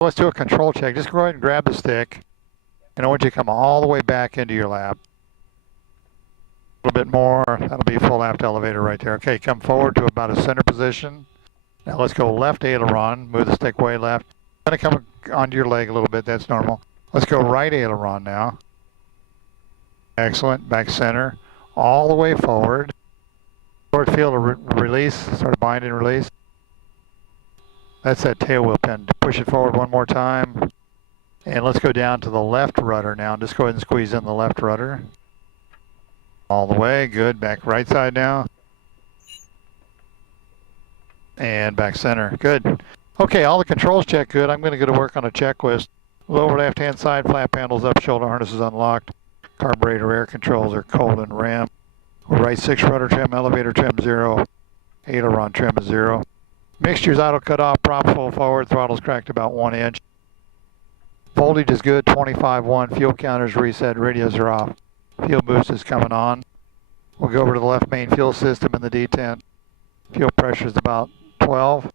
Let's do a control check. Just go ahead and grab the stick. And I want you to come all the way back into your lap. A little bit more. That'll be full aft elevator right there. Okay, come forward to about a center position. Now let's go left aileron. Move the stick way left. Going to come onto your leg a little bit. That's normal. Let's go right aileron now. Excellent. Back center. All the way forward. Short field of release. Sort of bind and release. That's that tail wheel pin. Push it forward one more time. And let's go down to the left rudder now. Just go ahead and squeeze in the left rudder. All the way. Good. Back right side now. And back center. Good. Okay, all the controls check good. I'm going to go to work on a checklist. Lower left-hand side, flap panels up, shoulder harness is unlocked. Carburetor air controls are cold and ram. Right 6 rudder trim, elevator trim 0. Aileron trim is 0. Mixture's auto cut off, prop full forward, throttle's cracked about 1 inch. Voltage is good, 25.1. Fuel counter's reset, radios are off. Fuel boost is coming on. We'll go over to the left main fuel system in the detent. Fuel pressure is about 12.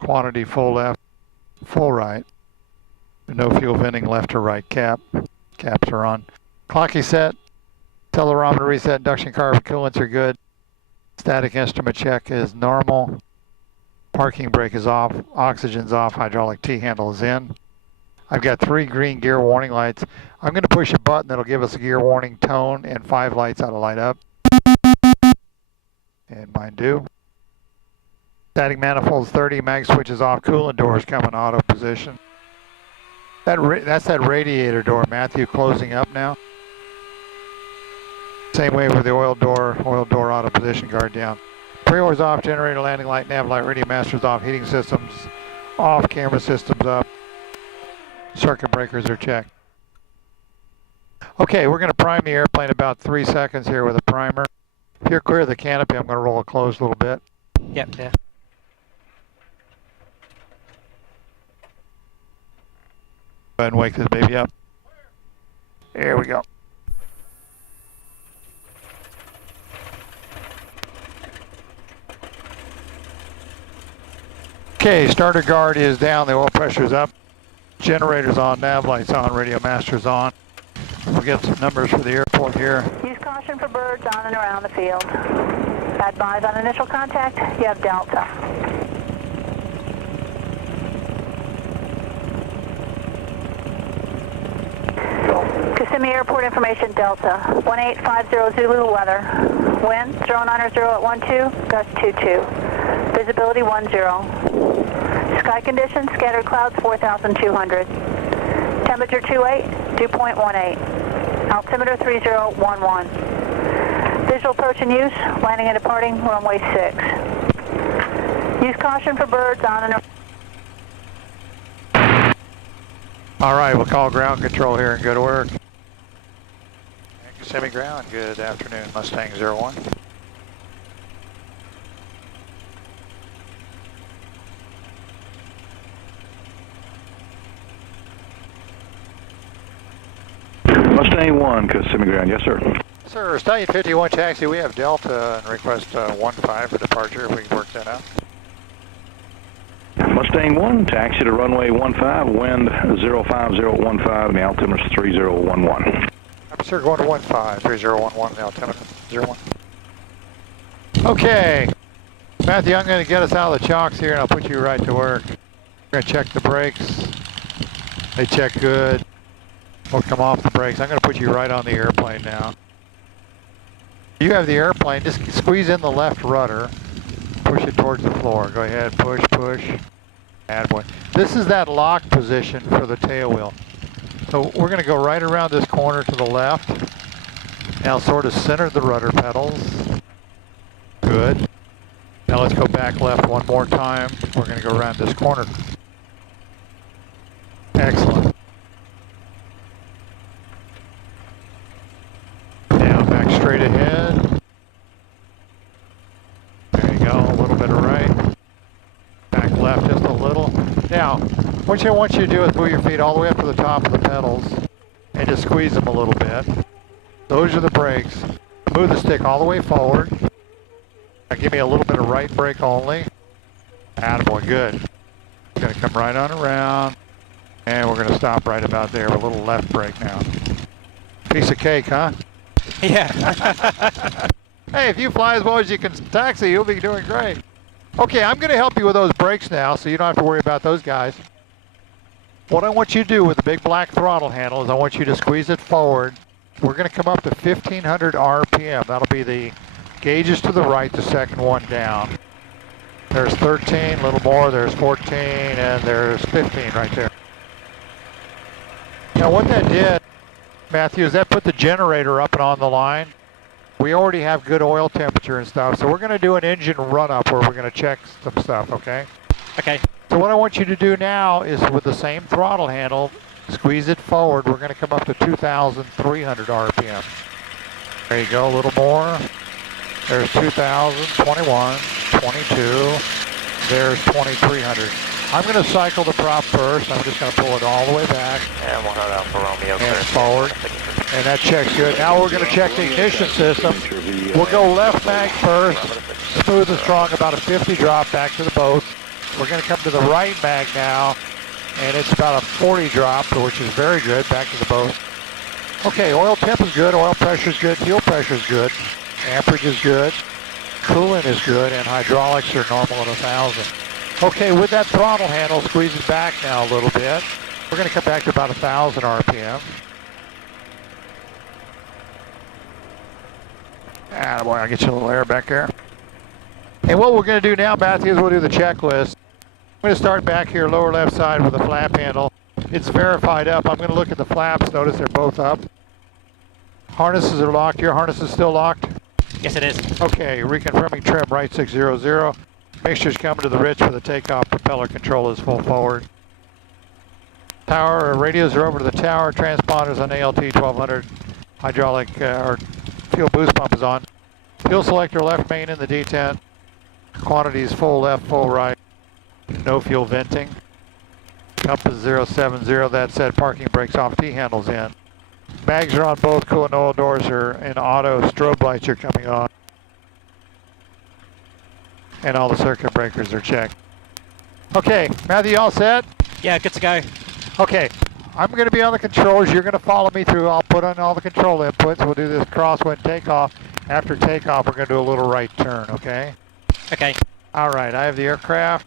Quantity full left, full right. No fuel venting left or right cap. Caps are on. Clocky set. Accelerometer reset. Induction carb coolants are good. Static instrument check is normal. Parking brake is off. Oxygen's off. Hydraulic T-handle is in. I've got 3 green gear warning lights. I'm going to push a button that'll give us a gear warning tone and 5 lights ought to light up. And mine do. Static manifolds 30, mag switch is off, coolant doors coming auto position. That's that radiator door, Matthew, closing up now. Same way with the oil door auto position, guard down. Pre-oil's off, generator, landing light, nav light, radio master's off, heating systems off, camera systems up. Circuit breakers are checked. Okay, we're going to prime the airplane about 3 seconds here with a primer. If you're clear of the canopy, I'm going to roll it closed a little bit. Yep, yeah. Go ahead and wake this baby up. There we go. Okay, starter guard is down, the oil pressure is up. Generator's on, nav lights on, radio master's on. We'll get some numbers for the airport here. Use caution for birds on and around the field. Advise on initial contact, you have Delta. Kissimmee Airport information, Delta. 1850 Zulu weather. Wind 090 at 12, gust 22. Visibility 10. Sky conditions, scattered clouds 4,200. Temperature 28, 2.18. Altimeter 3011. Visual approach and use, landing and departing runway 6. Use caution for birds on and around. All right, we'll call ground control here and go to work. Kissimmee ground, good afternoon, Mustang 01. Mustang 1, Kissimmee ground, yes sir. Sir, Stallion 51 taxi, we have Delta and request 15 for departure, if we can work that out. Mustang 1, taxi to runway 15, wind 05015, and the altimeter is 3011. Sir, going to 15, 3011, the altimeter 01. Okay, Matthew, I'm going to get us out of the chocks here and I'll put you right to work. We're going to check the brakes. They check good. We'll come off the brakes. I'm going to put you right on the airplane now. You have the airplane, just squeeze in the left rudder, push it towards the floor. Go ahead, push, push. Attaboy. This is that lock position for the tail wheel. So we're going to go right around this corner to the left. Now sort of center the rudder pedals. Good. Now let's go back left one more time. We're going to go around this corner. Excellent. Now back straight ahead. There you go, a little bit of right. Back left just a little. Now, what I want you to do is move your feet all the way up to the top of the pedals and just squeeze them a little bit. Those are the brakes. Move the stick all the way forward. Now give me a little bit of right brake only. Attaboy, good. Gonna come right on around. And we're going to stop right about there with a little left brake now. Piece of cake, huh? Yeah. Hey, if you fly as well as you can taxi, you'll be doing great. Okay, I'm going to help you with those brakes now, so you don't have to worry about those guys. What I want you to do with the big black throttle handle is I want you to squeeze it forward. We're going to come up to 1,500 RPM. That'll be the gauges to the right, the second one down. There's 13, a little more, there's 14, and there's 15 right there. Now what that did, Matthew, is that put the generator up and on the line. We already have good oil temperature and stuff, so we're going to do an engine run-up where we're going to check some stuff, okay? Okay. So what I want you to do now is with the same throttle handle, squeeze it forward. We're going to come up to 2,300 RPM. There you go, a little more. There's 2,000, 21, 22. There's 2,300. I'm going to cycle the prop first. I'm just going to pull it all the way back. And 100 Alpha Romeo. And forward. And that checks good. Now we're going to check the ignition system. We'll go left mag first. Smooth and strong, about a 50 drop back to the boat. We're going to come to the right mag now. And it's about a 40 drop, which is very good, back to the boat. Okay, oil temp is good, oil pressure is good, fuel pressure is good, amperage is good, coolant is good, and hydraulics are normal at 1,000. Okay, with that throttle handle, squeeze it back now a little bit. We're going to come back to about 1,000 RPM. Boy, I'll get you a little air back there. And what we're going to do now, Matthew, is we'll do the checklist. I'm going to start back here, lower left side with the flap handle. It's verified up. I'm going to look at the flaps. Notice they're both up. Harnesses are locked. Your harness is still locked? Yes, it is. Okay, reconfirming trim right 600. Mixture's coming to the ridge for the takeoff. Propeller control is full forward. Power radios are over to the tower. Transponders on ALT 1200. Hydraulic or fuel boost pump is on. Fuel selector left main in the detent. Quantities full left, full right. No fuel venting. Compass 070. That said, parking brakes off, T-handles in. Mags are on both, coolant oil doors are in auto, strobe lights are coming on. And all the circuit breakers are checked. Okay, Matthew, you all set? Yeah, good to go. Okay, I'm going to be on the controls. You're going to follow me through. I'll put on all the control inputs. We'll do this crosswind takeoff. After takeoff, we're going to do a little right turn, okay? Okay. All right, I have the aircraft.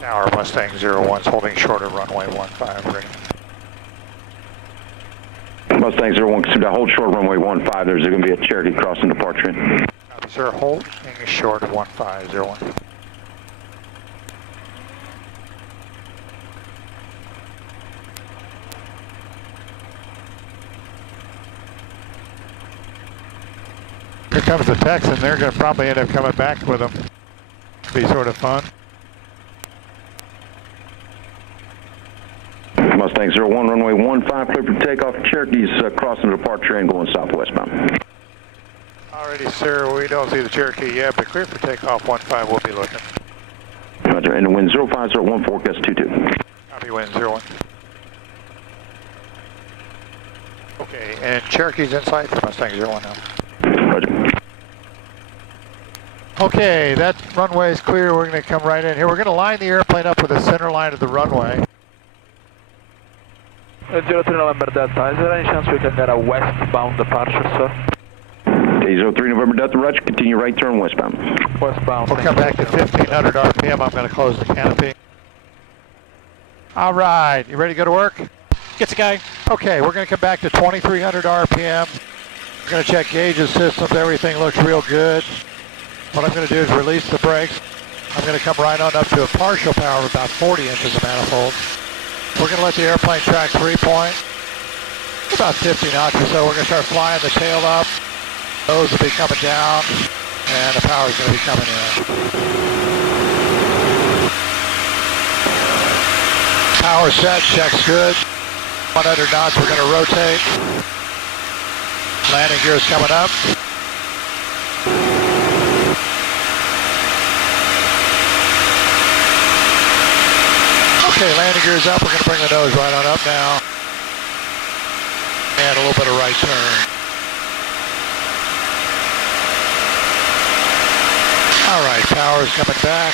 Tower Mustang 01's holding short of runway 15 ready. Mustang 01, to hold short runway 15. There's going to be a Cherokee crossing departure. Copy, sir. Holding short of 1501. Here comes the Texan. They're going to probably end up coming back with them. Be sort of fun. Mustang 01, runway 15, clear for takeoff. Cherokee's crossing the departure and going southwestbound. Alrighty, sir. We don't see the Cherokee yet, but clear for takeoff 15. We'll be looking. Roger, and the wind 0501, forecast 22. Copy, wind 01. Okay, and Cherokee's in sight for Mustang 01 now. Roger. Okay, that runway is clear. We're going to come right in here. We're going to line the airplane up with the center line of the runway. 03 November Delta, is there any chance we can get a westbound departure, sir? Day 03 November Delta, roger, continue right turn westbound. Westbound. We'll come back to 1500 RPM. I'm going to close the canopy. All right, you ready to go to work? Good to go. Okay, we're going to come back to 2300 RPM. We're going to check gauges, systems, everything looks real good. What I'm going to do is release the brakes. I'm going to come right on up to a partial power of about 40 inches of manifold. We're going to let the airplane track 3-point, about 50 knots or so. We're going to start flying the tail up. Nose will be coming down, and the power is going to be coming in. Power set, checks good. 100 knots, we're going to rotate. Landing gear is coming up. Okay, landing gear is up. We're going to bring the nose right on up now. And a little bit of right turn. All right, power's coming back.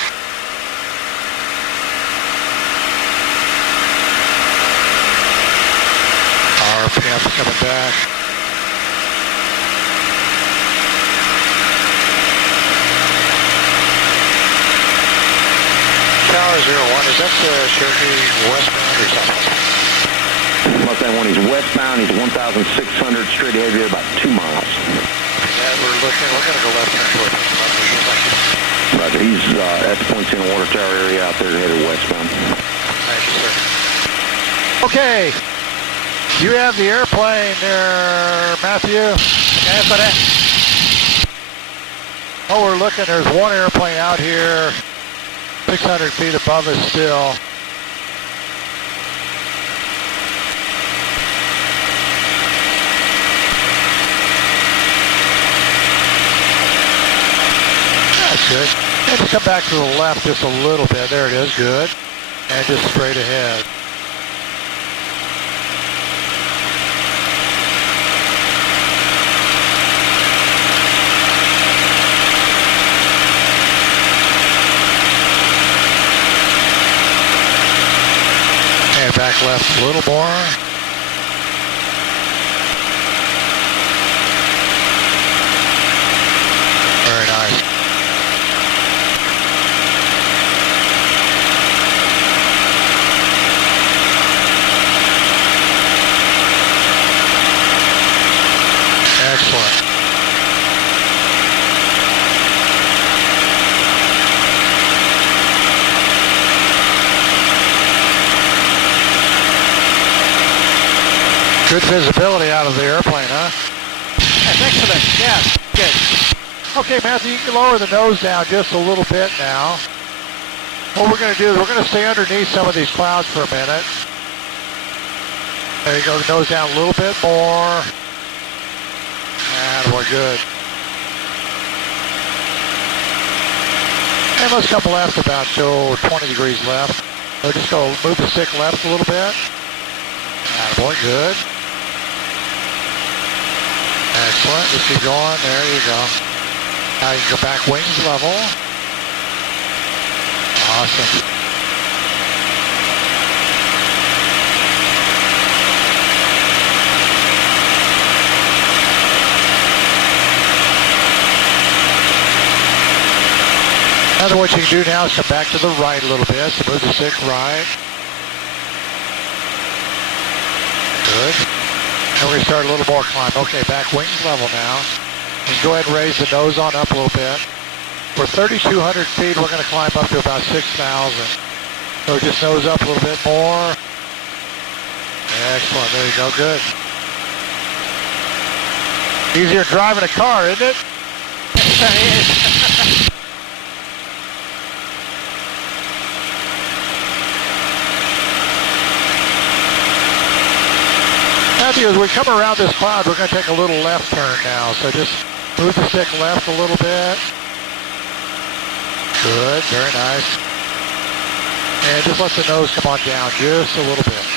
RPM's coming back. Tower 01, is that Cherokee westbound or southbound? Mustang 1, he's westbound, he's 1,600 straight ahead here, about 2 miles. Yeah, we're going to go left turn toward him. Roger, he's at the Point Center Water Tower area out there headed westbound. Thank you, sir. Okay, you have the airplane there, Matthew. Okay, I've got it. Oh, we're looking, there's one airplane out here, 600 feet above us still. That's good. And just come back to the left just a little bit. There it is, good. And just straight ahead. And back left a little more. Very nice. Excellent. Good visibility out of the airplane, huh? That's excellent. Yeah, good. Okay, Matthew, you can lower the nose down just a little bit now. What we're going to do is we're going to stay underneath some of these clouds for a minute. There you go, nose down a little bit more. And we're good. And let's come left about 20 degrees left. So just go move the stick left a little bit. Attaboy, good. Excellent, just keep going, there you go. Now you can go back wings level. Awesome. Now what you can do now is come back to the right a little bit, so move the stick right. Good. And we're going to start a little more climb. Okay, back wings level now. And go ahead and raise the nose on up a little bit. For 3,200 feet, we're going to climb up to about 6,000. So just nose up a little bit more. Excellent, there you go, good. Easier driving a car, isn't it? Yes, Matthew, as we come around this cloud, we're going to take a little left turn now. So just move the stick left a little bit. Good, very nice. And just let the nose come on down just a little bit.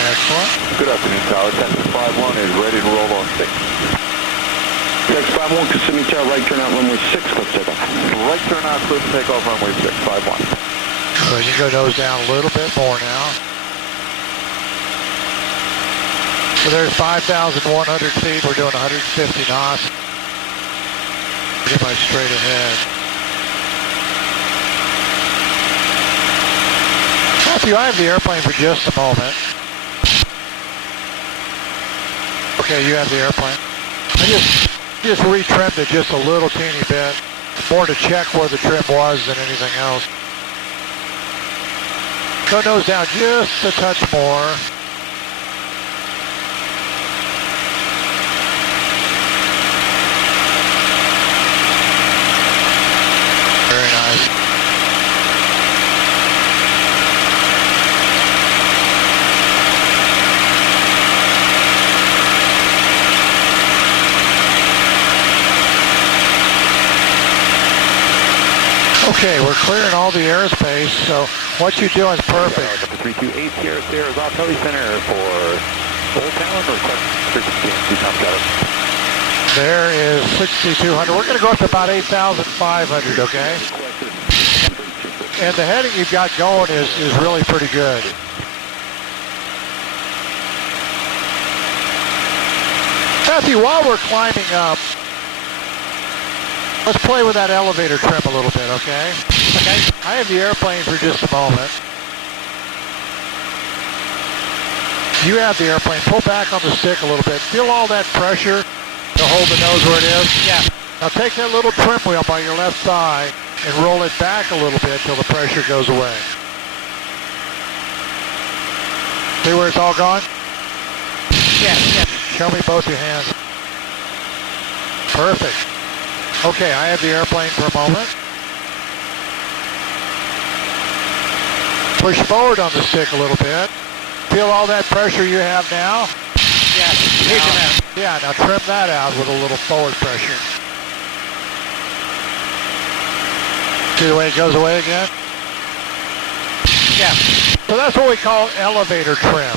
Excellent. Good afternoon, Tower. Texas 51 is ready to roll on 6. Texas 51, Kissimmee Tower, right turn out runway 6, clip takeoff. Right turn out, clear takeoff, runway 6, 51. So you can go nose down a little bit more now. So there's 5,100 feet. We're doing 150 knots. Pretty much straight ahead. Matthew, I have the airplane for just a moment. Okay, you have the airplane. I just retrimmed it just a little teeny bit. More to check where the trim was than anything else. Go nose down just a touch more. Very nice. Okay, we're clearing all the airspace, so what you're doing is perfect. Number 328 Sierra Sierra is off Kelly Center for Old Town or frequency 2 times out. There is 6,200. We're going to go up to about 8,500, okay? And the heading you've got going is really pretty good. Matthew, while we're climbing up, let's play with that elevator trim a little bit, okay? Okay. I have the airplane for just a moment. You have the airplane. Pull back on the stick a little bit. Feel all that pressure to hold the nose where it is? Yeah. Now take that little trim wheel by your left thigh and roll it back a little bit till the pressure goes away. See where it's all gone? Yeah, yeah. Show me both your hands. Perfect. Okay, I have the airplane for a moment. Push forward on the stick a little bit. Feel all that pressure you have now? Yeah, huge amount. Yeah, now trim that out with a little forward pressure. See the way it goes away again? Yeah. So that's what we call elevator trim.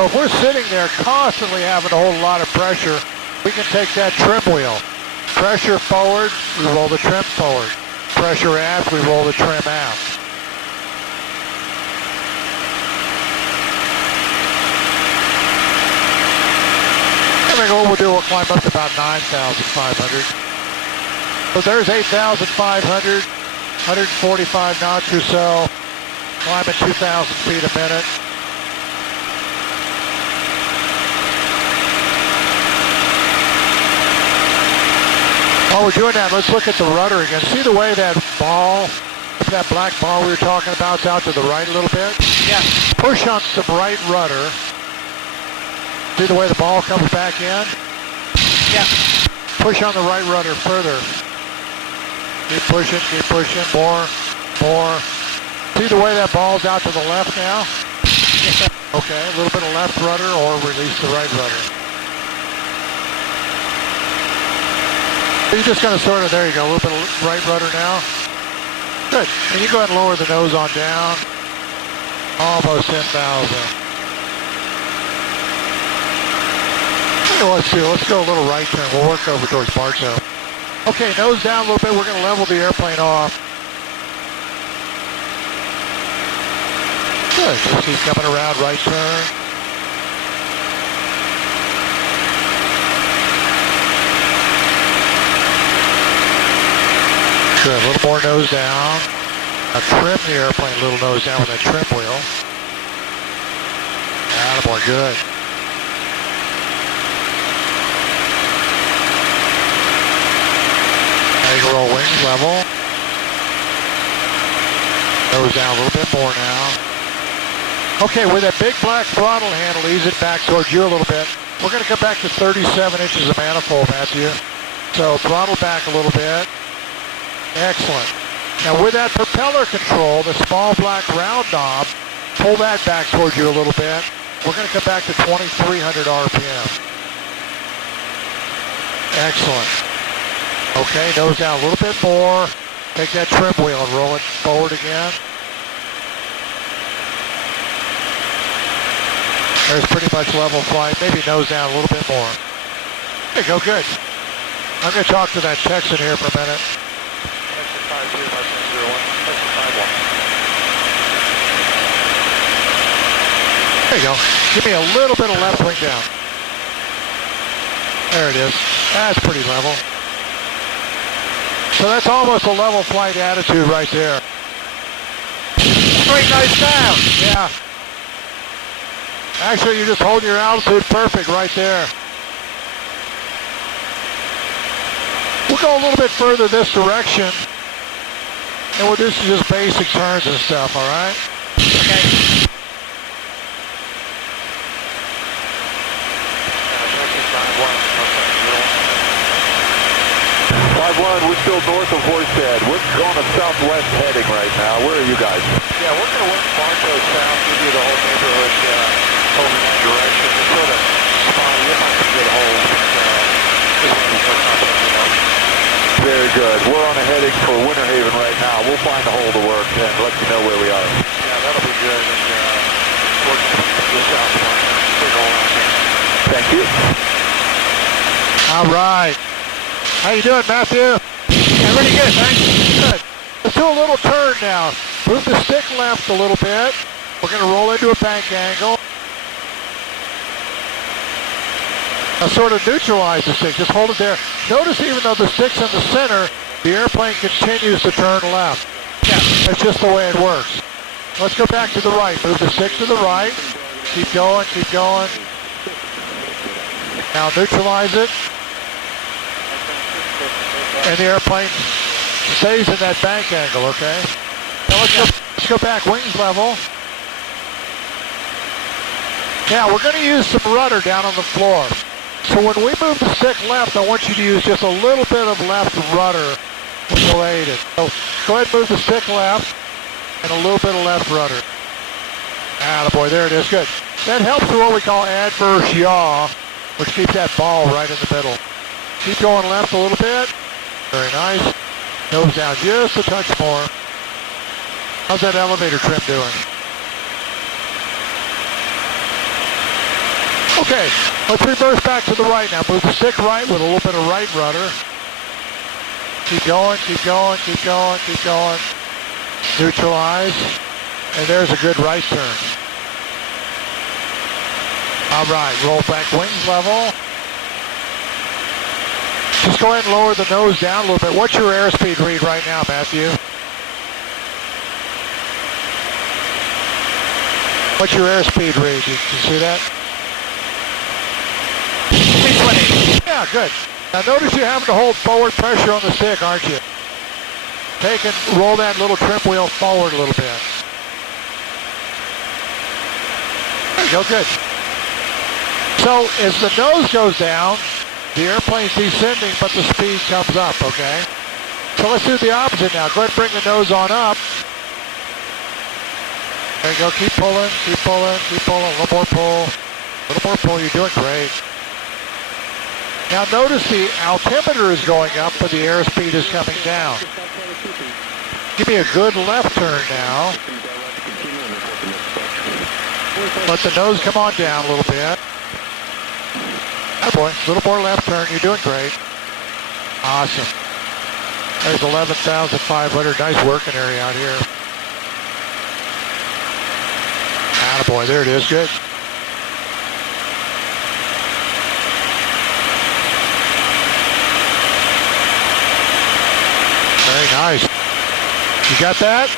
So if we're sitting there constantly having to hold a lot of pressure, we can take that trim wheel. Pressure forward, we roll the trim forward. Pressure aft, we roll the trim aft. I think what we'll do, we'll climb up to about 9,500. So there's 8,500, 145 knots or so, climbing 2,000 feet a minute. While we're doing that, let's look at the rudder again. See the way that ball, that black ball we were talking about, is out to the right a little bit? Yeah. Push on some right rudder. See the way the ball comes back in? Yeah. Push on the right rudder further. Keep pushing, more. See the way that ball's out to the left now? Okay, a little bit of left rudder or release the right rudder. You're just going to sort of, there you go, a little bit of right rudder now. Good. And you go ahead and lower the nose on down. Almost 10,000. Let's go a little right turn. We'll work over towards Bartow. Okay, nose down a little bit. We're going to level the airplane off. Good. Just keep coming around, right turn. Good. A little more nose down. Now trim the airplane a little nose down with that trim wheel. Attaboy, good. Roll wings level. Nose down a little bit more now. Okay, with that big black throttle handle, ease it back towards you a little bit. We're going to come back to 37 inches of manifold, Matthew. So throttle back a little bit. Excellent. Now with that propeller control, the small black round knob, pull that back towards you a little bit. We're going to come back to 2,300 RPM. Excellent. Okay, nose down a little bit more. Take that trim wheel and roll it forward again. There's pretty much level flight. Maybe nose down a little bit more. There you go, good. I'm going to talk to that Texan here for a minute. There you go. Give me a little bit of left wing down. There it is. That's pretty level. So that's almost a level flight attitude right there. Straight nose down. Yeah. Actually, you're just holding your altitude perfect right there. We'll go a little bit further this direction. And we'll do some just basic turns and stuff, all right? Okay. We're still north of Horsehead. We're going a southwest heading right now. Where are you guys? Yeah, we're going to work Bartow south, give you the whole neighborhood over that direction. It's sort of spotty. If I can get a hold, Very good. We're on a heading for Winter Haven right now. We'll find a hole to work and let you know where we are. Yeah, that'll be good. And we're going to the south one. Big hole out there. Thank you. All right. How you doing, Matthew? Yeah, really good, thanks. Good. Let's do a little turn now. Move the stick left a little bit. We're going to roll into a bank angle. Now sort of neutralize the stick. Just hold it there. Notice even though the stick's in the center, the airplane continues to turn left. Yeah. That's just the way it works. Let's go back to the right. Move the stick to the right. Keep going, keep going. Now neutralize it. And the airplane stays in that bank angle, okay? Now let's go back wings level. Now we're going to use some rudder down on the floor. So when we move the stick left, I want you to use just a little bit of left rudder to aid it. So go ahead and move the stick left and a little bit of left rudder. Attaboy, there it is, good. That helps with what we call adverse yaw, which keeps that ball right in the middle. Keep going left a little bit. Very nice. Nose down just a touch more. How's that elevator trim doing? Okay, let's reverse back to the right now. Move the stick right with a little bit of right rudder. Keep going, keep going, keep going, keep going. Neutralize. And there's a good right turn. All right, roll back wings level. Just go ahead and lower the nose down a little bit. What's your airspeed read right now, Matthew? What's your airspeed read? You can see that? 320. Yeah, good. Now notice you're having to hold forward pressure on the stick, aren't you? Take and roll that little trim wheel forward a little bit. There you go, good. So as the nose goes down, the airplane's descending, but the speed comes up, okay? So let's do the opposite now. Go ahead and bring the nose on up. There you go, keep pulling, keep pulling, keep pulling. A little more pull, a little more pull. You're doing great. Now notice the altimeter is going up, but the airspeed is coming down. Give me a good left turn now. Let the nose come on down a little bit. Attaboy, a little more left turn. You're doing great. Awesome. There's 11,500. Nice working area out here. Attaboy, there it is. Good. Very nice. You got that?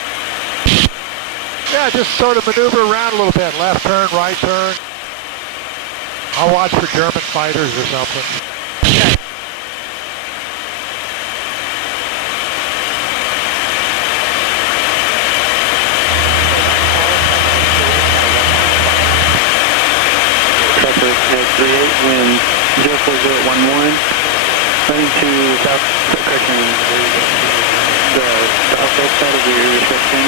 Yeah, just sort of maneuver around a little bit. Left turn, right turn. I'll watch for German fighters or something. Okay. Traffic at 38, wind 04011, running to south correction, the southwest side of the restriction,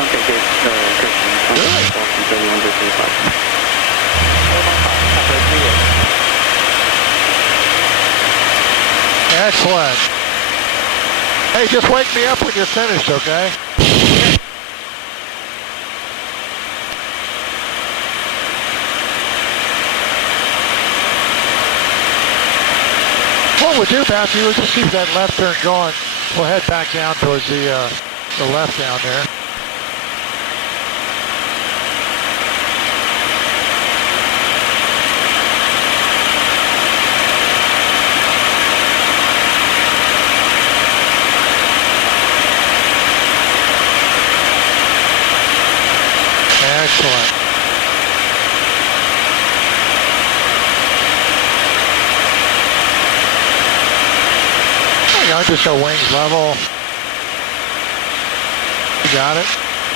contact gate correction, contact Boston 31 Excellent. Hey, just wake me up when you're finished, okay? What we'll do, Matthew, is just keep that left turn going. We'll head back down towards the left down there. Excellent. Just go wings level. You got it.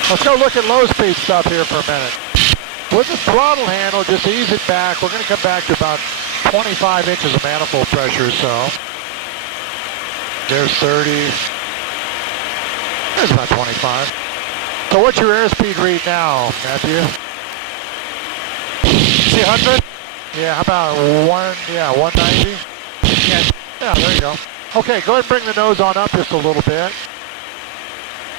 Let's go look at low speed stuff here for a minute. With the throttle handle, just ease it back. We're going to come back to about 25 inches of manifold pressure or so. There's 30. There's about 25. So what's your airspeed read now, Matthew? See 100? Yeah, how about 190? Yes. Yeah, there you go. Okay, go ahead and bring the nose on up just a little bit.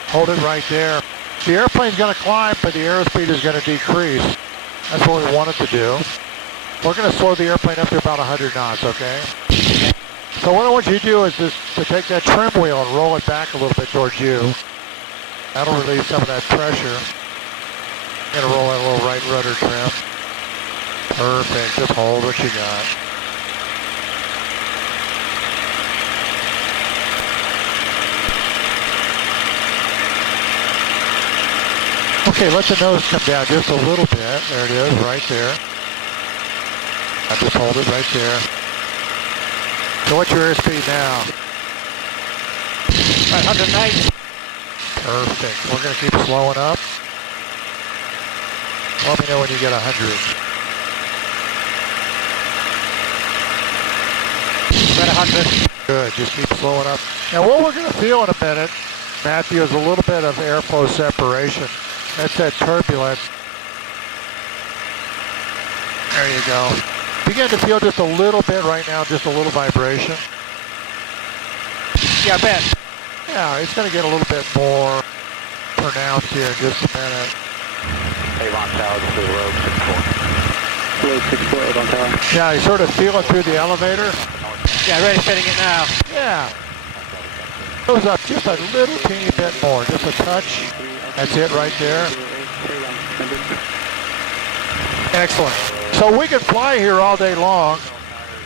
Hold it right there. The airplane's going to climb, but the airspeed is going to decrease. That's what we want it to do. We're going to slow the airplane up to about 100 knots, okay? So what I want you to do is just to take that trim wheel and roll it back a little bit towards you. That'll relieve some of that pressure. Going to roll that little right rudder trim. Perfect. Just hold what you got. Okay, let the nose come down just a little bit. There it is, right there. I just hold it right there. So what's your airspeed now? 508. Perfect. We're going to keep slowing up. Let me know when you get 100. We're at 100. Good. Just keep slowing up. Now what we're going to feel in a minute, Matthew, is a little bit of airflow separation. That's that turbulence. There you go. Begin to feel just a little bit right now, just a little vibration. Yeah, I bet. Yeah, it's going to get a little bit more pronounced here in just a minute. Avon Tower, this is Road 64. Road 64, Avon Tower. Yeah, you sort of feel it through the elevator. Yeah, ready fitting it now. Yeah. Goes up just a little teeny bit more, just a touch. That's it right there. Excellent. So we can fly here all day long.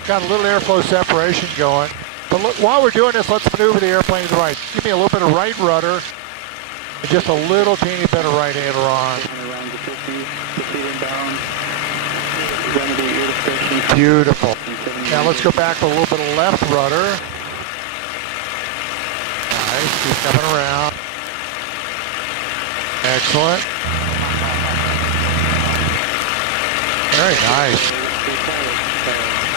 Got a little airflow separation going. But look, while we're doing this, let's maneuver the airplane to the right. Give me a little bit of right rudder and just a little teeny bit of right aileron. Beautiful. Now let's go back to a little bit of left rudder. Nice, keep coming around. Excellent. Very nice.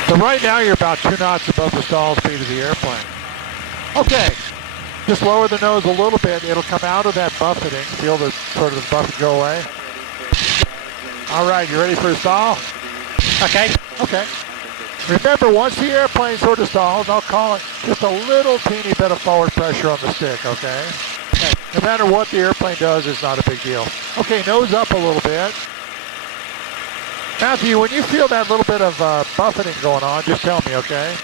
So right now you're about 2 knots above the stall speed of the airplane. Okay, just lower the nose a little bit. It'll come out of that buffeting. Feel the sort of the buffet go away. All right, you ready for a stall? Okay. Okay. Remember, once the airplane sort of stalls, I'll call it just a little teeny bit of forward pressure on the stick, okay? No matter what the airplane does, it's not a big deal. Okay, nose up a little bit. Matthew, when you feel that little bit of buffeting going on, just tell me, okay?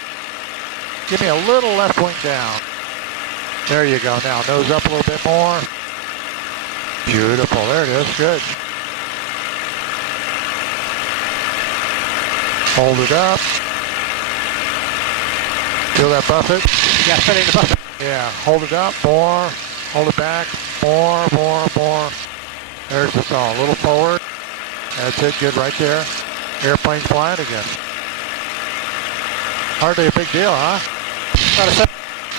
Give me a little left wing down. There you go. Now, nose up a little bit more. Beautiful. There it is. Good. Hold it up. Feel that buffet? Yeah, fitting the buffet. Yeah, hold it up. More. Hold it back. More, more, more. There's the stall. A little forward. That's it. Good right there. Airplane's flying again. Hardly a big deal, huh?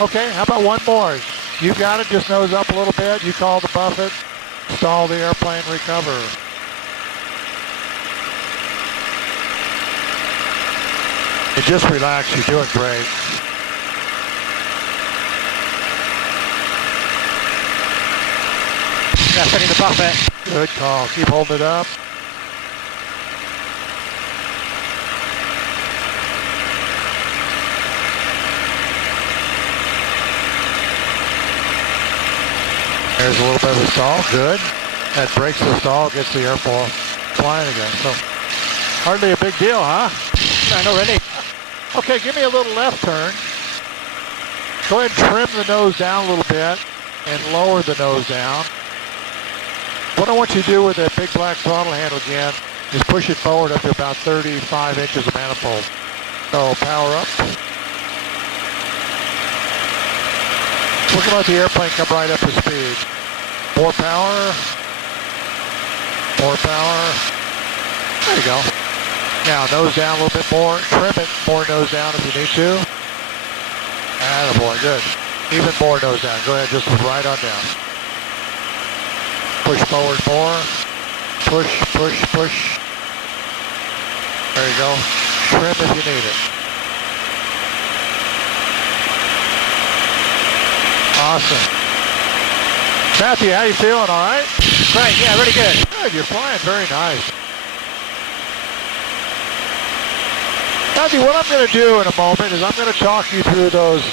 Okay, how about one more? You got it. Just nose up a little bit. You call the buffet. Stall the airplane. Recover. And just relax. You're doing great. Yeah, fitting the buffet. Good call. Keep holding it up. There's a little bit of a stall. Good. That breaks the stall, gets the airplane flying again. So hardly a big deal, huh? I know, ready. Okay, give me a little left turn. Go ahead and trim the nose down a little bit and lower the nose down. What I want you to do with that big black throttle handle again is push it forward up to about 35 inches of manifold. So power up. We're going to let the airplane come right up to speed. More power. More power. There you go. Now nose down a little bit more. Trim it more nose down if you need to. Attaboy, good. Even more nose down. Go ahead, just right on down. Push forward more. Push, push, push. There you go. Trim if you need it. Awesome. Matthew, how you feeling, all right? Great, yeah, really good. Good, you're flying very nice. Matthew, what I'm going to do in a moment is I'm going to talk you through those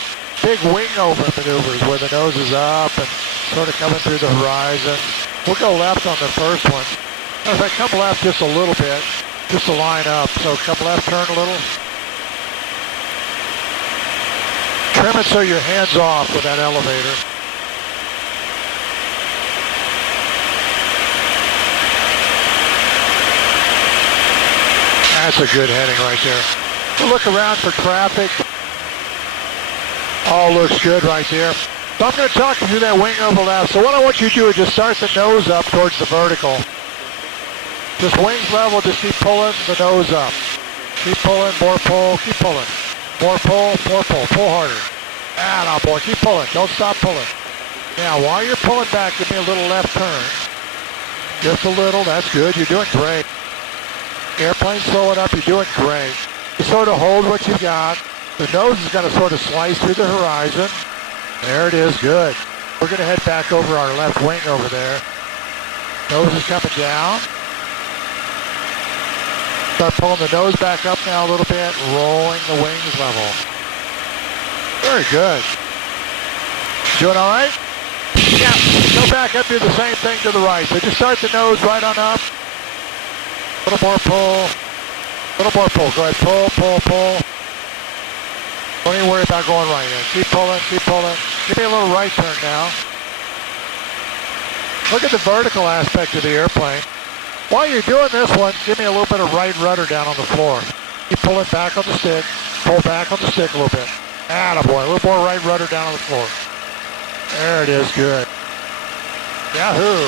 big wing over maneuvers where the nose is up and sort of coming through the horizon. We'll go left on the first one. In fact, come left just a little bit. just to line up. So come left turn a little. Trim it so your hand's off with that elevator. That's a good heading right there. We'll look around for traffic. All looks good right there. So I'm going to talk you through that wing overlap. So what I want you to do is just start the nose up towards the vertical. Just wings level, just keep pulling the nose up. Keep pulling, more pull, keep pulling. More pull, pull harder. Ah, boy, keep pulling, don't stop pulling. Now, while you're pulling back, give me a little left turn. Just a little, that's good, you're doing great. Airplane slowing up, you're doing great. You sort of hold what you got. The nose is going to sort of slice through the horizon. There it is, good. We're going to head back over our left wing over there. Nose is coming down. Start pulling the nose back up now a little bit, rolling the wings level. Very good. Doing all right? Yeah. Go back up, do the same thing to the right. So just start the nose right on up. A little more pull. A little more pull. Go ahead, pull. Don't even worry about going right in. Keep pulling. Give me a little right turn now. Look at the vertical aspect of the airplane. While you're doing this one, give me a little bit of right rudder down on the floor. Keep pulling back on the stick. Pull back on the stick a little bit. Attaboy, a little more right rudder down on the floor. There it is, good. Yahoo!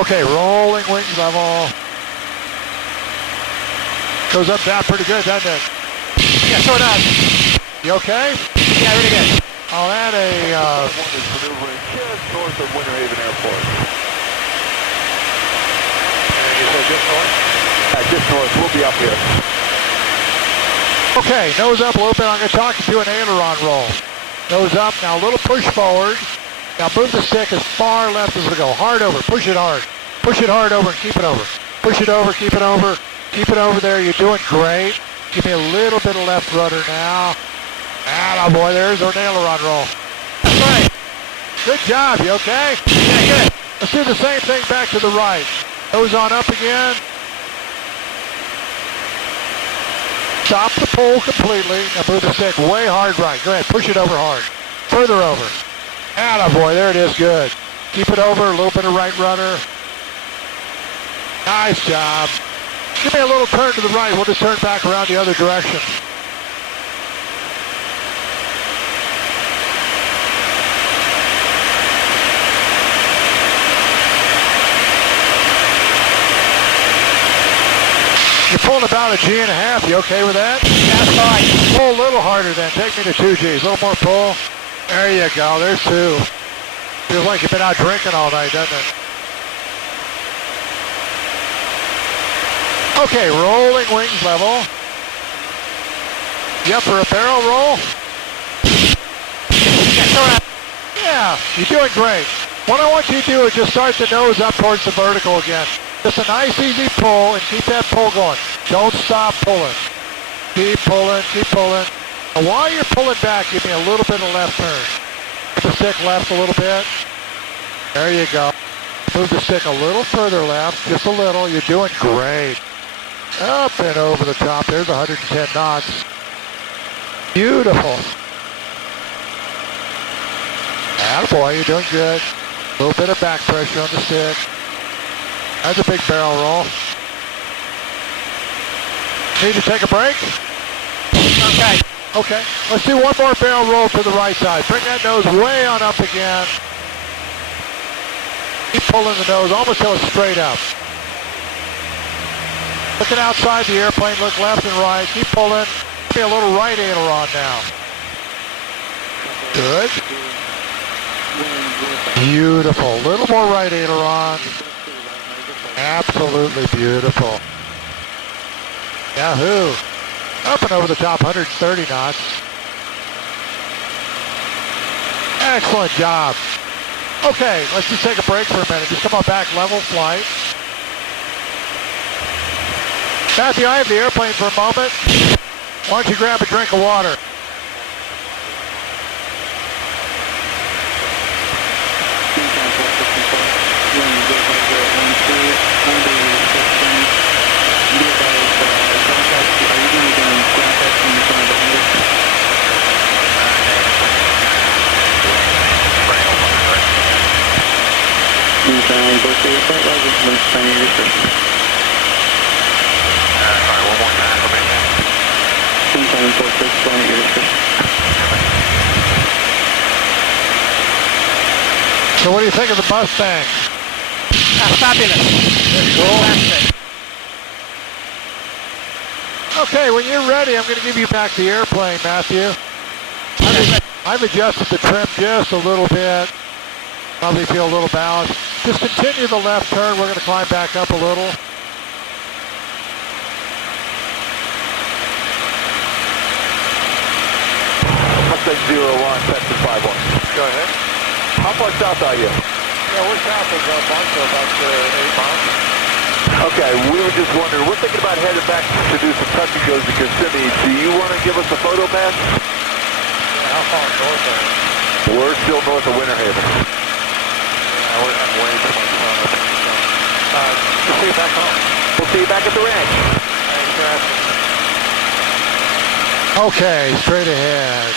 Okay, rolling wings level. Goes up down pretty good, doesn't it? Yeah, so it does. You okay? Yeah, really good. I'll add a... One is maneuvering just north of Winter Haven Airport. And you said just north? Just north. We'll be up here. Okay, nose up a little bit. I'm going to talk you to an aileron roll. Nose up, now a little push forward. Now move the stick as far left as we go. Hard over, push it hard. Push it hard over and keep it over. Push it over, keep it over. Keep it over there, you're doing great. Give me a little bit of left rudder now. Attaboy, there's our aileron roll. That's right. Good job, you okay? Yeah, good. Let's do the same thing back to the right. Nose on up again. Stop the pull completely. Now move the stick way hard right. Go ahead, push it over hard. Further over. Attaboy, there it is, good. Keep it over, a little bit of right rudder. Nice job. Give me a little turn to the right. We'll just turn back around the other direction. You're pulling about a G1/2. You okay with that? That's fine. Pull a little harder then. Take me to 2 Gs. A little more pull. There you go. There's 2. Feels like you've been out drinking all night, doesn't it? Okay, rolling wings level. You up for a barrel roll? Yeah, you're doing great. What I want you to do is just start the nose up towards the vertical again. Just a nice easy pull and keep that pull going. Don't stop pulling. Keep pulling, keep pulling. And while you're pulling back, give me a little bit of left turn. Move the stick left a little bit. There you go. Move the stick a little further left, just a little. You're doing great. Up and over the top. There's 110 knots. Beautiful. Attaboy, you're doing good. A little bit of back pressure on the stick. That's a big barrel roll. Need to take a break? Okay. Okay. Let's do one more barrel roll to the right side. Bring that nose way on up again. Keep pulling the nose almost till it's straight up. Looking outside the airplane, look left and right. Keep pulling. Give me a little right aileron now. Good. Beautiful. Little more right aileron. Absolutely beautiful. Yahoo. Up and over the top, 130 knots. Excellent job. Okay, let's just take a break for a minute. Just come on back, level flight. Matthew, I have the airplane for a moment. Why don't you grab a drink of water? Mustang, birthday, flight level, Mustang, your restriction. Sorry, one more time for me. Mustang, 46, flight, your restriction. So what do you think of the Mustang? Fabulous. Fantastic. Okay, when you're ready, I'm going to give you back the airplane, Matthew. I've adjusted the trim just a little bit. Probably feel a little balanced. Just continue the left turn. We're going to climb back up a little. Mustang 01, Texas 51. Go ahead. How far south are you? Yeah, we're south of Barstow, about 8 miles. Okay, we were just wondering, we're thinking about heading back to do some touch and goes to Kissimmee. Do you want to give us a photo pass? Yeah, how far north are you? We're still north of Winter Haven. Yeah, I'm way too much fun up here. We'll see you back home. We'll see you back at the ranch. Thanks for asking. Okay, straight ahead.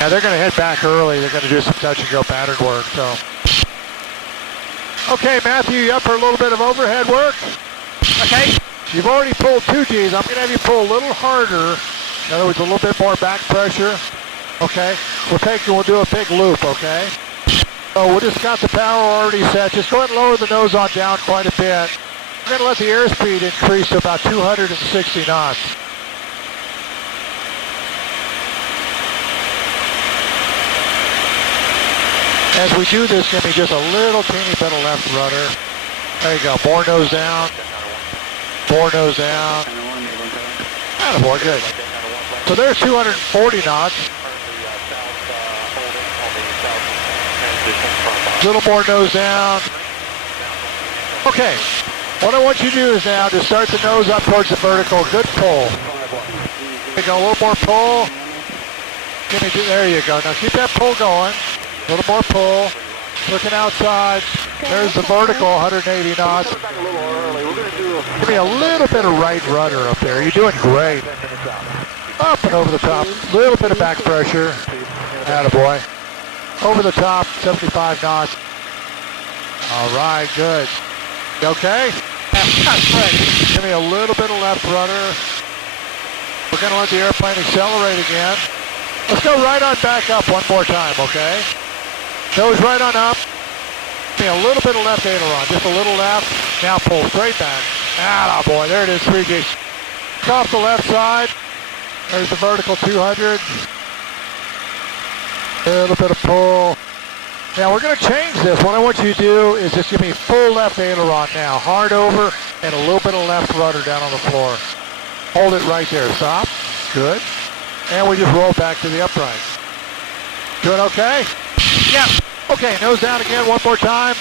Yeah, they're going to head back early. They're going to do some touch and go pattern work, so. Okay, Matthew, you up for a little bit of overhead work? Okay. You've already pulled 2 Gs. I'm going to have you pull a little harder. In other words, a little bit more back pressure. Okay, we'll do a big loop, okay? So we just got the power already set. Just go ahead and lower the nose on down quite a bit. We're going to let the airspeed increase to about 260 knots. As we do this, give me just a little teeny bit of left rudder. There you go, more nose down. More nose down. Attaboy, good. So there's 240 knots. A little more nose down. Okay, what I want you to do is now to start the nose up towards the vertical. Good pull. There you go, a little more pull. There you go. Now keep that pull going. A little more pull. Looking outside. There's the vertical, 180 knots. Give me a little bit of right rudder up there. You're doing great. Up and over the top. A little bit of back pressure. Attaboy. Over the top, 75 knots. All right, good. You okay? That's great. Give me a little bit of left rudder. We're going to let the airplane accelerate again. Let's go right on back up one more time, okay? Nose right on up. Give me a little bit of left aileron, just a little left. Now pull straight back. Attaboy, there it is, 3G. Off the left side. There's the vertical 200. A little bit of pull. Now we're going to change this. What I want you to do is just give me full left aileron now. Hard over and a little bit of left rudder down on the floor. Hold it right there. Stop. Good. And we just roll back to the upright. Doing okay? Yeah. Okay, nose down again one more time.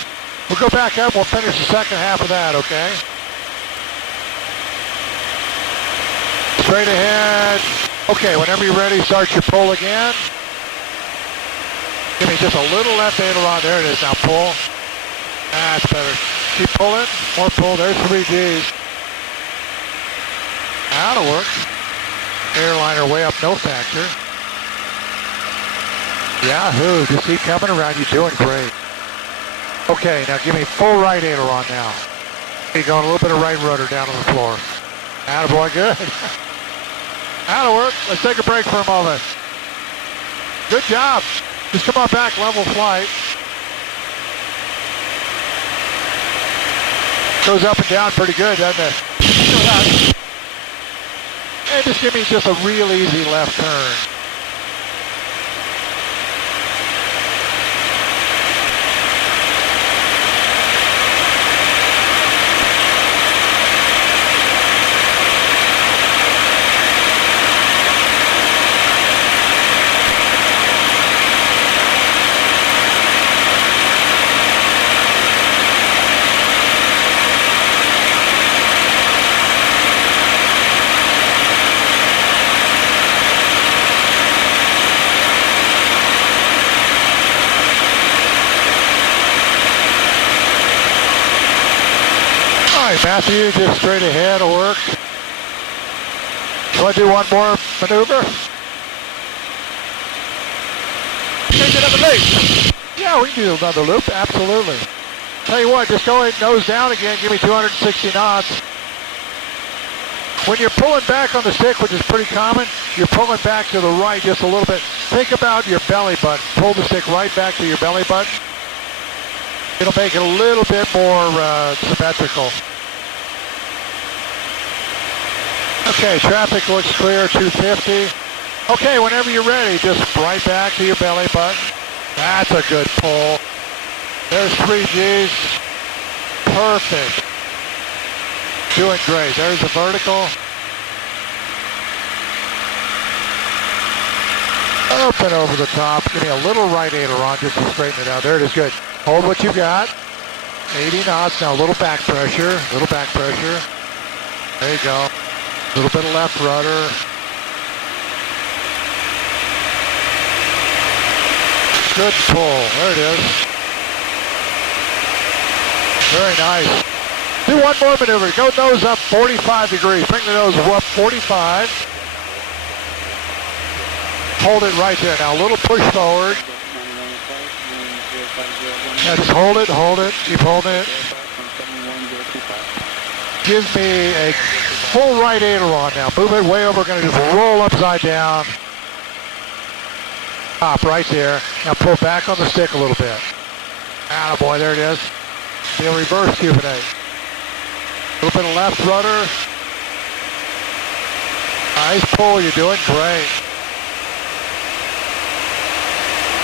We'll go back up. We'll finish the second half of that, okay? Straight ahead. Okay, whenever you're ready, start your pull again. Give me just a little left aileron. There it is. Now pull. That's better. Keep pulling. More pull. There's 3 Gs. That'll work. Airliner way up, no factor. Yahoo. Just keep coming around. You're doing great. Okay, now give me full right aileron now. You're going a little bit of right rudder down on the floor. Attaboy, good. That'll work. Let's take a break for a moment. Good job. Just come on back, level flight. Goes up and down pretty good, doesn't it? And just give me just a real easy left turn. Matthew, just straight ahead will work. You want to do one more maneuver? Take another loop. Yeah, we can do another loop, absolutely. Tell you what, just go ahead and nose down again, give me 260 knots. When you're pulling back on the stick, which is pretty common, you're pulling back to the right just a little bit. Think about your belly button. Pull the stick right back to your belly button. It'll make it a little bit more symmetrical. Okay, traffic looks clear, 250. Okay, whenever you're ready, just right back to your belly button. That's a good pull. There's 3 Gs. Perfect. Doing great. There's the vertical. Up and over the top. Give me a little right aileron just to straighten it out. There it is, good. Hold what you got. 80 knots. Now a little back pressure. Little back pressure. There you go. A little bit of left rudder. Good pull. There it is. Very nice. Do one more maneuver. Go nose up 45 degrees. Bring the nose up 45. Hold it right there. Now a little push forward. Now just hold it, keep holding it. Gives me a full right aileron now. Move it way over. We're going to just roll upside down. Top right there. Now pull back on the stick a little bit. Attaboy, there it is. Be a reverse cupidate. A little bit of left rudder. Nice pull, you're doing great.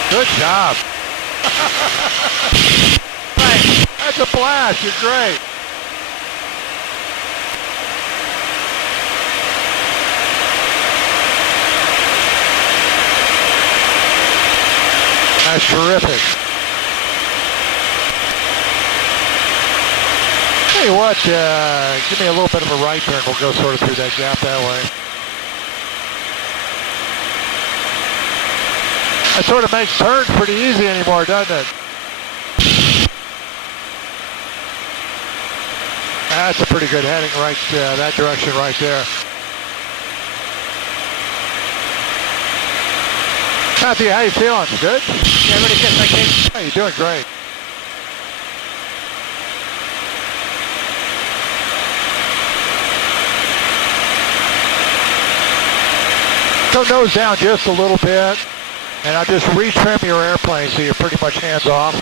Good job. Right. That's a blast, you're great. That's terrific. Tell you what, give me a little bit of a right turn. We'll go sort of through that gap that way. That sort of makes turns pretty easy anymore, doesn't it? That's a pretty good heading right that direction right there. Matthew, how you feeling? Good? Yeah, really good, thank you. Hey, you're doing great. Go nose down just a little bit, and I'll just retrim your airplane so you're pretty much hands off.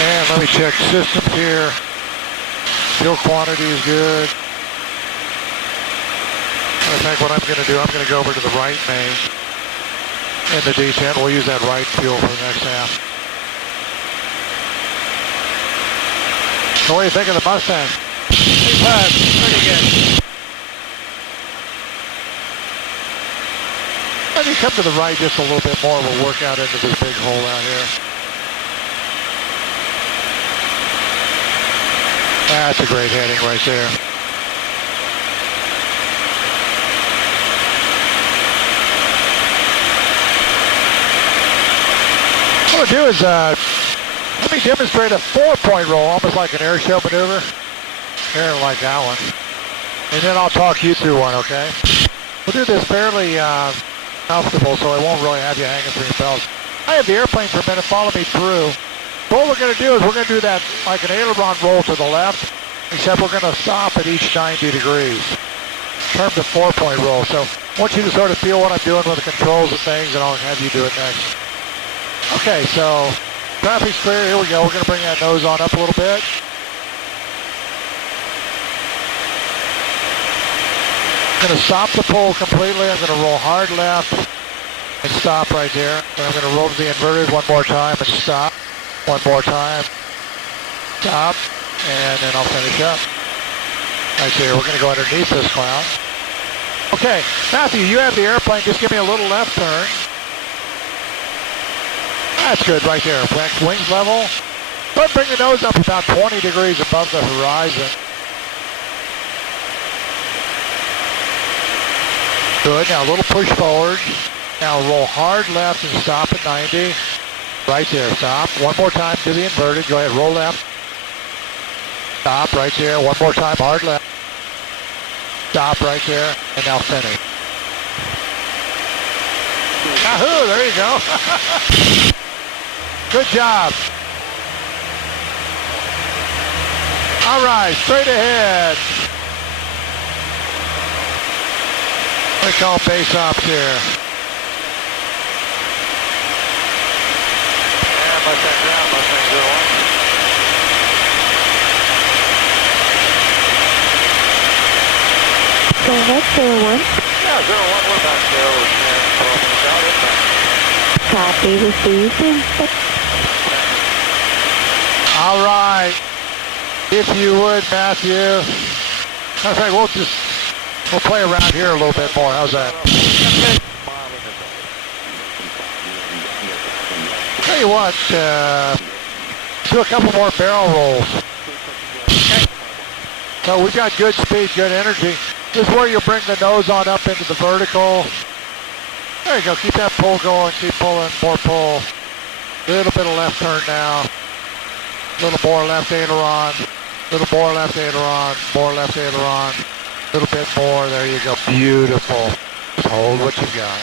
And let me check systems here. Fuel quantity is good. I think what I'm going to do, I'm going to go over to the right main in the D10. We'll use that right fuel for the next half. So what do you think of the Mustang? Superb, really good. When you come to the right just a little bit more, we'll work out into this big hole out here. That's a great heading right there. What we'll do is, let me demonstrate a 4-point roll, almost like an air show maneuver. Here, like that one. And then I'll talk you through one, okay? We'll do this fairly comfortable, so I won't really have you hanging from your belts. I have the airplane for a minute, follow me through. What we're going to do is we're going to do that like an aileron roll to the left, except we're going to stop at each 90 degrees. Termed a 4-point roll. So I want you to sort of feel what I'm doing with the controls and things, and I'll have you do it next. Okay, so traffic's clear. Here we go. We're going to bring that nose on up a little bit. I'm going to stop the pull completely. I'm going to roll hard left and stop right there. And I'm going to roll to the inverted one more time and stop. One more time. Stop. And then I'll finish up. Right there. We're going to go underneath this cloud. Okay, Matthew, you have the airplane. Just give me a little left turn. That's good right there. Back wings level. But bring the nose up about 20 degrees above the horizon. Good, now a little push forward. Now roll hard left and stop at 90. Right there, stop. One more time to the inverted. Go ahead, roll left. Stop right there. One more time, hard left. Stop right there, and now finish. Yahoo, there you go. Good job. All right, straight ahead. We call base ops here. Yeah, Mustang ground, Mustang 01. Go ahead, 01. Yeah, 01, we're back there. We're 10, 12 minutes out, inbound. Copy, received. All right. If you would, Matthew. I think we'll play around here a little bit more. How's that? Tell you what, do a couple more barrel rolls. So we got good speed, good energy. This is where you bring the nose on up into the vertical. There you go. Keep that pull going. Keep pulling. More pull. A little bit of left turn now. A little more left aileron. A little more left aileron. More left aileron. A little bit more. There you go. Beautiful. Just hold what you got.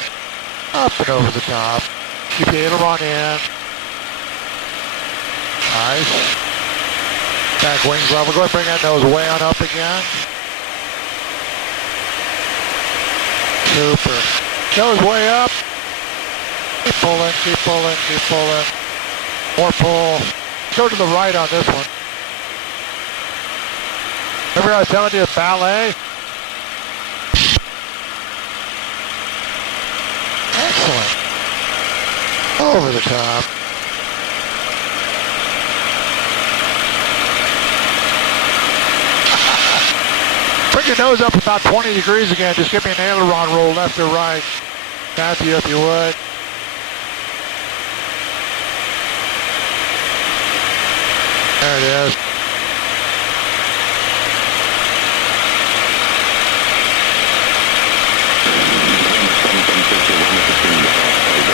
Up and over the top. Keep the aileron in. Nice. Back wings level. Go ahead and bring that nose way on up again. Super. Nose way up. Keep pulling, keep pulling, keep pulling. More pull. Go to the right on this one. Remember I was telling you ballet? Excellent. Over the top. Bring your nose up about 20 degrees again. Just give me an aileron roll left or right. Matthew, if you would. There it is.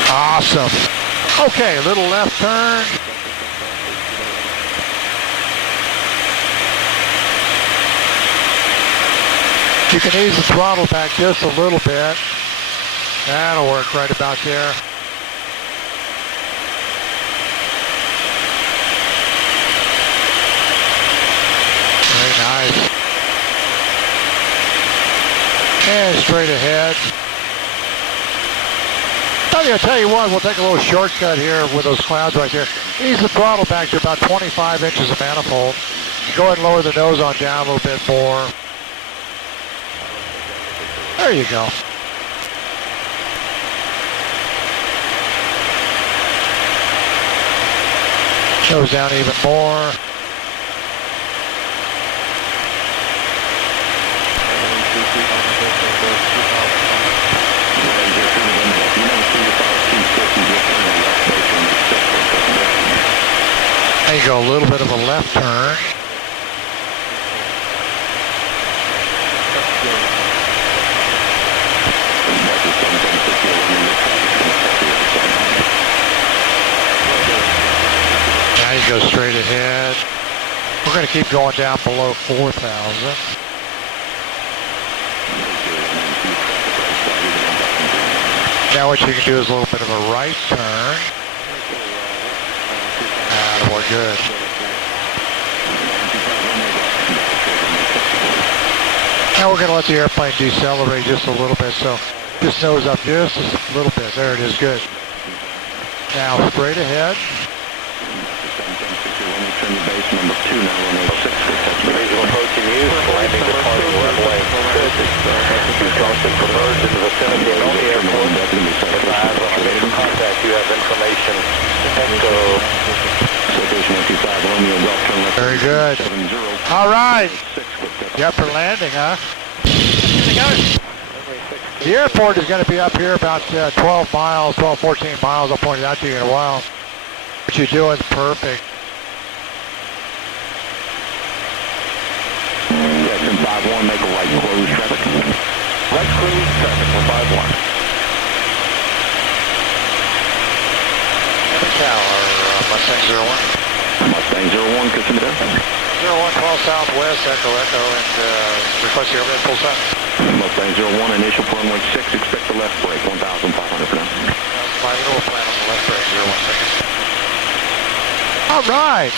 Awesome. Okay, a little left turn. You can ease the throttle back just a little bit. That'll work right about there. Very nice. And straight ahead. I'll tell you what, we'll take a little shortcut here with those clouds right there. Ease the throttle back to about 25 inches of manifold. Go ahead and lower the nose on down a little bit more. There you go. Nose down even more. There you go, a little bit of a left turn. Now you go straight ahead. We're going to keep going down below 4,000. Now what you can do is a little bit of a right turn. We're good. Now we're going to let the airplane decelerate just a little bit, so just nose up just a little bit. There it is, good. Now straight ahead. Approaching you, landing departing runway. Good. You've crossed for birds in the vicinity of the airport. Advise on initial contact. You have information. Echo. Very good. All right. You up for landing, huh? The airport is going to be up here about 12 miles, 12, 14 miles. I'll point it out to you in a while. What you're doing is perfect. Yeah, 1051, make a right close traffic. Right cruise traffic for 5-1. Tower, Mustang 01. Mustang 01, Kissimmee Delta. 0112 Southwest, Echo Echo, and request your overhead full set. Mustang 01, initial for runway 6, expect the left brake, 1,500 for now. Fly the little plan on the left brake, 01 seconds. All right.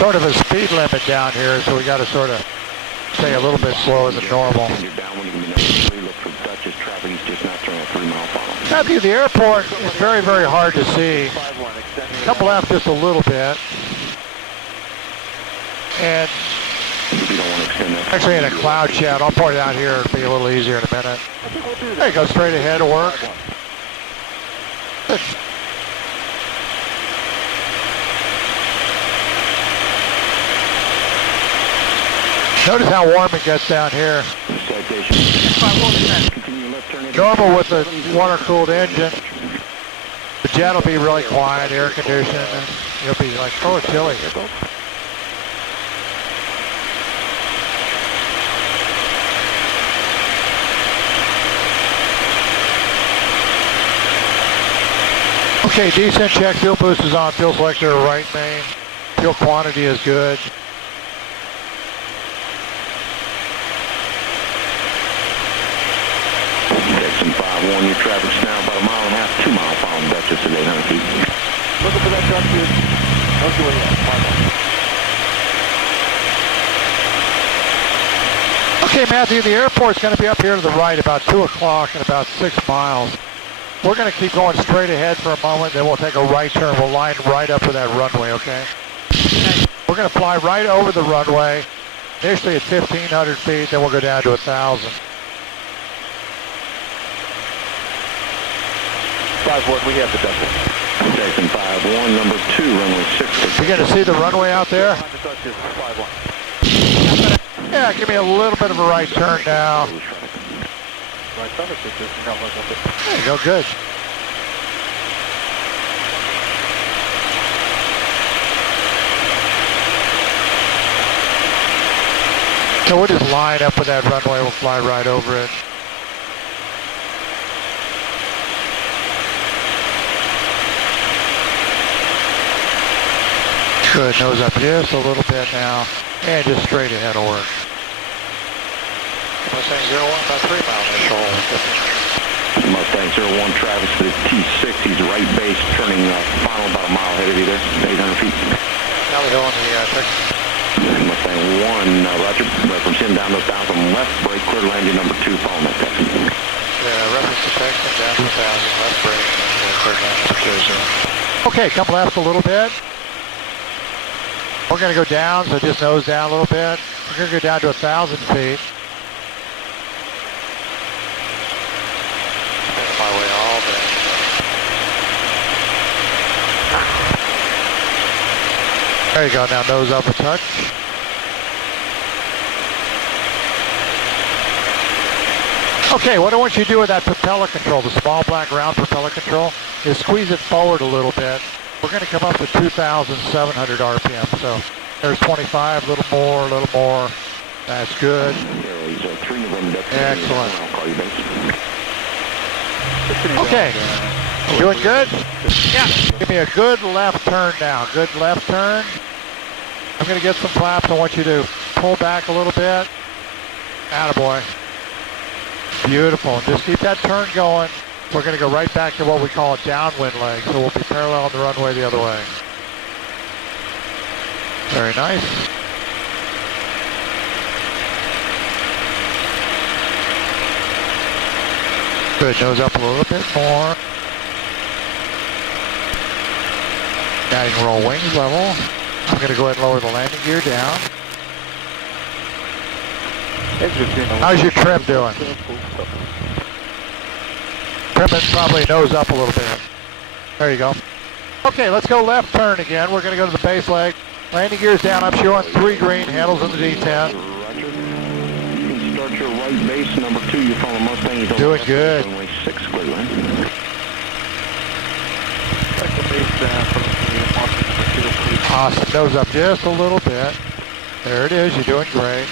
Sort of a speed limit down here, so we got to sort of stay a little bit slower than normal. You're down when you can be look for Dutchess traffic, he's just not turning a 3-mile follow. Matthew, the airport is very, very hard to see. Come left just a little bit. And If you don't want to extend that. actually in a cloud shadow, I'll point it out here, it'll be a little easier in a minute. There you go, straight ahead to work. Notice how warm it gets down here. Normal with the water-cooled engine. The jet will be really quiet, air conditioned, and you'll be like, oh, it's chilly. Okay, descent check, fuel boost is on, fuel selector right main. Fuel quantity is good. Texan 5-1, your traffic's now about 1.5 miles, 2 mile following Dutchess at 800 feet. Looking for that truck, dude. Okay, wait, Okay, Matthew, the airport's going to be up here to the right about 2 o'clock and about 6 miles. We're going to keep going straight ahead for a moment, then we'll take a right turn. We'll line right up with that runway, okay? We're going to fly right over the runway, initially at 1,500 feet, then we'll go down to 1,000. 5-1, we have the Dutchess. Texan 5-1, number 2, runway 6. You going to see the runway out there? The Dutchess, 5-1. Yeah, give me a little bit of a right turn now. Right thunder system, not much of it. There you go, good. So we'll just line up with that runway, we'll fly right over it. Good, nose up just a little bit now, and just straight ahead will work. Mustang 01, about 3 mile initial. Mustang 01, traffic to the T6, he's right base, turning final about 1 mile ahead of you there, 800 feet. Valley Hill in the Texas. Mustang 1, roger, from Sim down to 1,000, left brake, clear to landing number 2, following that Texan. Yeah, reference to Texas, down to 1,000, left brake, clear landing. Okay, come left a little bit. We're going to go down, so just nose down a little bit. We're going to go down to 1,000 feet. Make my way all the way. There you go, now nose up a touch. Okay, what I want you to do with that propeller control, the small black round propeller control, is squeeze it forward a little bit. We're going to come up to 2,700 RPM, so there's 25, a little more. That's good. Excellent. Okay, doing good? Yeah. Give me a good left turn now, good left turn. I'm going to get some flaps. I want you to pull back a little bit. Attaboy. Beautiful. Just keep that turn going. We're going to go right back to what we call a downwind leg, so we'll be parallel on the runway the other way. Very nice. Good, nose up a little bit more. Now you can roll wings level. I'm going to go ahead and lower the landing gear down. How's your trim doing? Trim it probably nose up a little bit. There you go. Okay, let's go left turn again. We're going to go to the base leg. Landing gear's down. I'm showing 3 green, handles in the D10. Roger. You can start your right base, number 2, you're following Mustang. Doing good. Runway 6, clear land. Awesome. Nose up just a little bit. There it is. You're doing great.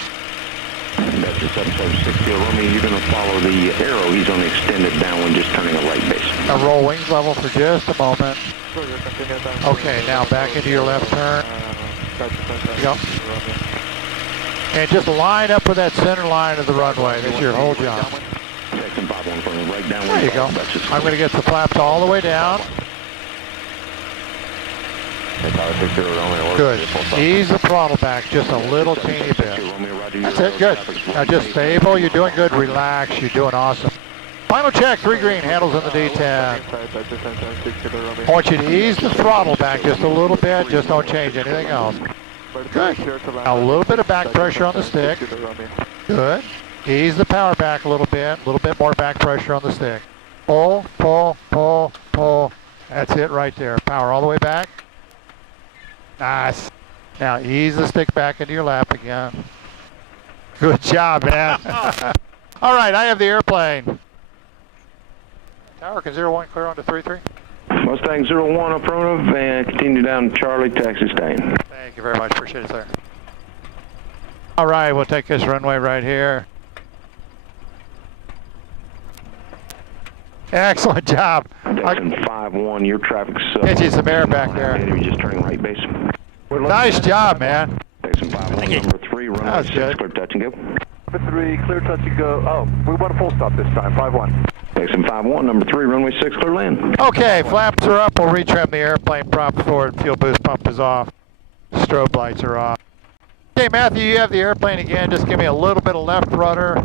That's the 760 Romeo. You're going to follow the arrow. He's on the extended downwind, just turning a right base. Now roll wings level for just a moment. Okay, now back into your left turn. Yep. And just line up with that center line of the runway. That's your whole job. Section 514, right downwind. There you go. I'm going to get the flaps all the way down. Good. Ease the throttle back just a little teeny bit. That's it. Good. Now just stable. You're doing good. Relax. You're doing awesome. Final check. 3 green. Handles in the D10. I want you to ease the throttle back just a little bit. Just don't change anything else. Good. Now a little bit of back pressure on the stick. Good. Ease the power back a little bit. A little bit more back pressure on the stick. Pull, pull, pull, pull. That's it right there. Power all the way back. Nice. Now ease the stick back into your lap again. Good job, man. All right, I have the airplane. Tower, can 01 clear on to 33? Mustang 01 affirmative, and continue down to Charlie, taxi Stallion. Thank you very much. Appreciate it, sir. All right, we'll take this runway right here. Excellent job. Section 51, your traffic's Get you some air back there. You're just turning right base. Nice job, man. Section 51, number 3, runway 6, good. clear touch and go. Number 3, clear touch and go. Oh, we want a full stop this time, 5-1. Section 51, number 3, runway 6, clear land. Okay, flaps are up. We'll retrim the airplane. Prop forward. Fuel boost pump is off. Strobe lights are off. Okay, Matthew, you have the airplane again. Just give me a little bit of left rudder.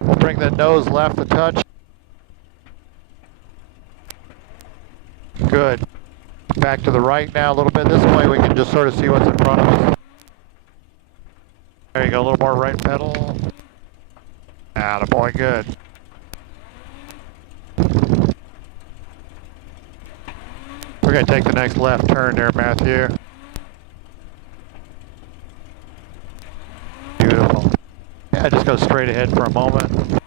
We'll bring the nose left a touch. Good. Back to the right now a little bit. This way we can just sort of see what's in front of us. There you go, a little more right pedal. Attaboy, good. We're going to take the next left turn there, Matthew. Beautiful. Yeah, just go straight ahead for a moment.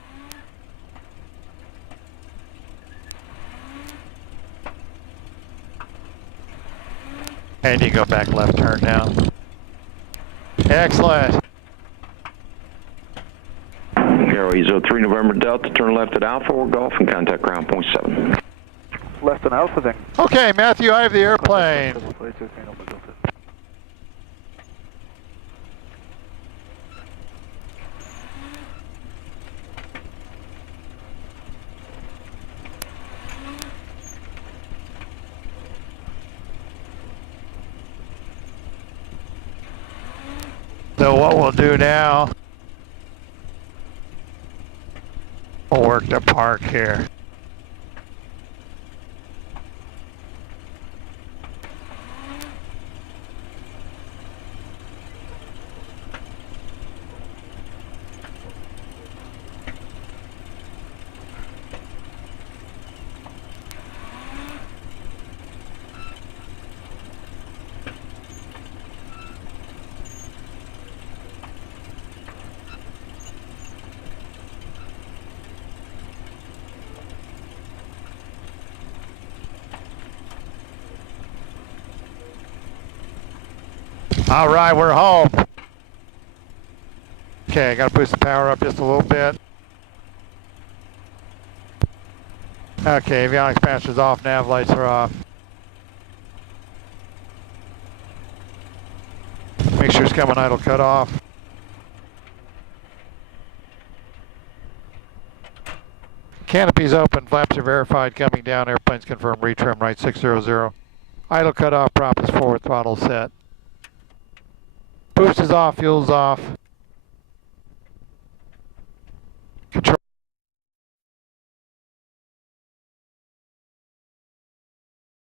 And you go back left turn now. Excellent. Arrow EZO 3 November Delta, turn left at Alpha or Golf and contact ground point 7. Left and Alpha then. Okay, Matthew, I have the airplane. So what we'll do now, we'll work the park here. All right, we're home. Okay, I got to boost the power up just a little bit. Okay, avionics master's off, nav lights are off. Make sure it's coming idle cut off. Canopy's open, flaps are verified, coming down, airplane's confirmed, retrim right 600. Idle cut off, prop is forward, throttle set. Boost is off, fuel's off.